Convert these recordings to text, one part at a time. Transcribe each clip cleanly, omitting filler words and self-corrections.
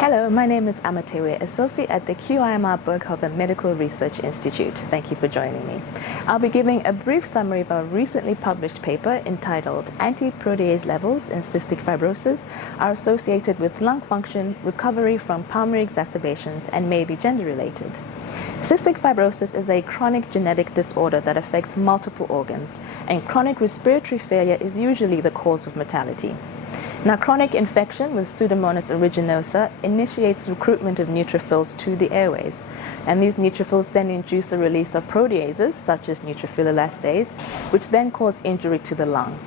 Hello, my name is Ama-Tawiah, Essilfie at the QIMR Berghoven Medical Research Institute. Thank you for joining me. I'll be giving a brief summary of our recently published paper entitled Anti-protease levels in cystic fibrosis are associated with lung function, recovery from pulmonary exacerbations, and may be gender-related. Cystic fibrosis is a chronic genetic disorder that affects multiple organs, and chronic respiratory failure is usually the cause of mortality. Now, chronic infection with Pseudomonas aeruginosa initiates recruitment of neutrophils to the airways, and these neutrophils then induce the release of proteases, such as neutrophil elastase, which then cause injury to the lung.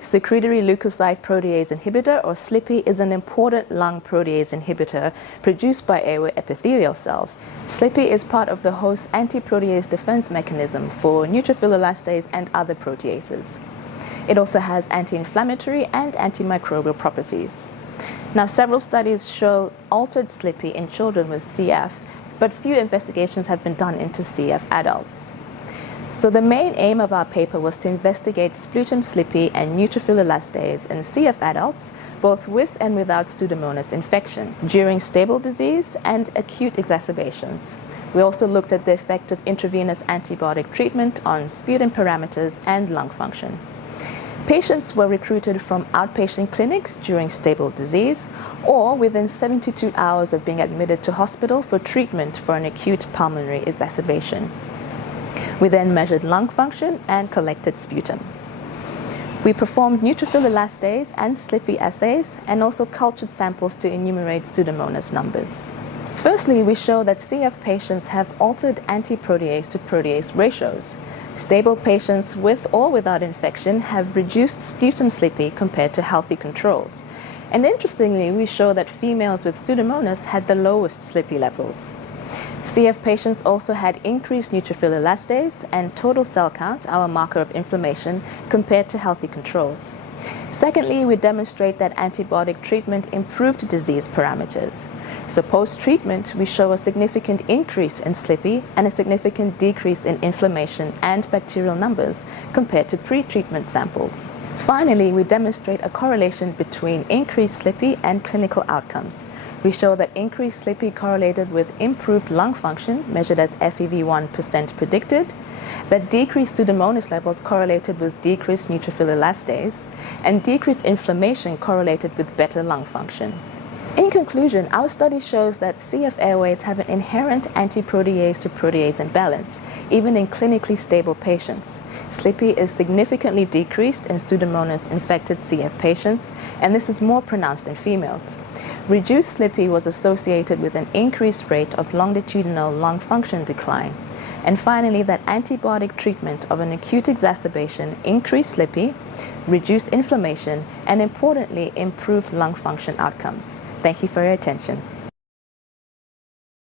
Secretory leukocyte protease inhibitor, or SLPI, is an important lung protease inhibitor produced by airway epithelial cells. SLPI is part of the host's anti-protease defense mechanism for neutrophil elastase and other proteases. It also has anti-inflammatory and antimicrobial properties. Now, several studies show altered SLPI in children with CF, but few investigations have been done into CF adults. So the main aim of our paper was to investigate sputum SLPI and neutrophil elastase in CF adults, both with and without Pseudomonas infection, during stable disease and acute exacerbations. We also looked at the effect of intravenous antibiotic treatment on sputum parameters and lung function. Patients were recruited from outpatient clinics during stable disease or within 72 hours of being admitted to hospital for treatment for an acute pulmonary exacerbation. We then measured lung function and collected sputum. We performed neutrophil elastase and SLPI assays and also cultured samples to enumerate Pseudomonas numbers. Firstly, we show that CF patients have altered anti-protease to protease ratios. Stable patients with or without infection have reduced sputum SLPI compared to healthy controls. And interestingly, we show that females with Pseudomonas had the lowest SLPI levels. CF patients also had increased neutrophil elastase and total cell count, our marker of inflammation, compared to healthy controls. Secondly, we demonstrate that antibiotic treatment improved disease parameters. So post-treatment, we show a significant increase in SLPI and a significant decrease in inflammation and bacterial numbers compared to pre-treatment samples. Finally, we demonstrate a correlation between increased SLPI and clinical outcomes. We show that increased SLPI correlated with improved lung function, measured as FEV1% predicted, that decreased Pseudomonas levels correlated with decreased neutrophil elastase, and decreased inflammation correlated with better lung function. In conclusion, our study shows that CF airways have an inherent anti-protease to protease imbalance, even in clinically stable patients. SLPI is significantly decreased in Pseudomonas infected CF patients, and this is more pronounced in females. Reduced SLPI was associated with an increased rate of longitudinal lung function decline. And finally, that antibiotic treatment of an acute exacerbation increased SLPI, reduced inflammation, and importantly, improved lung function outcomes. Thank you for your attention.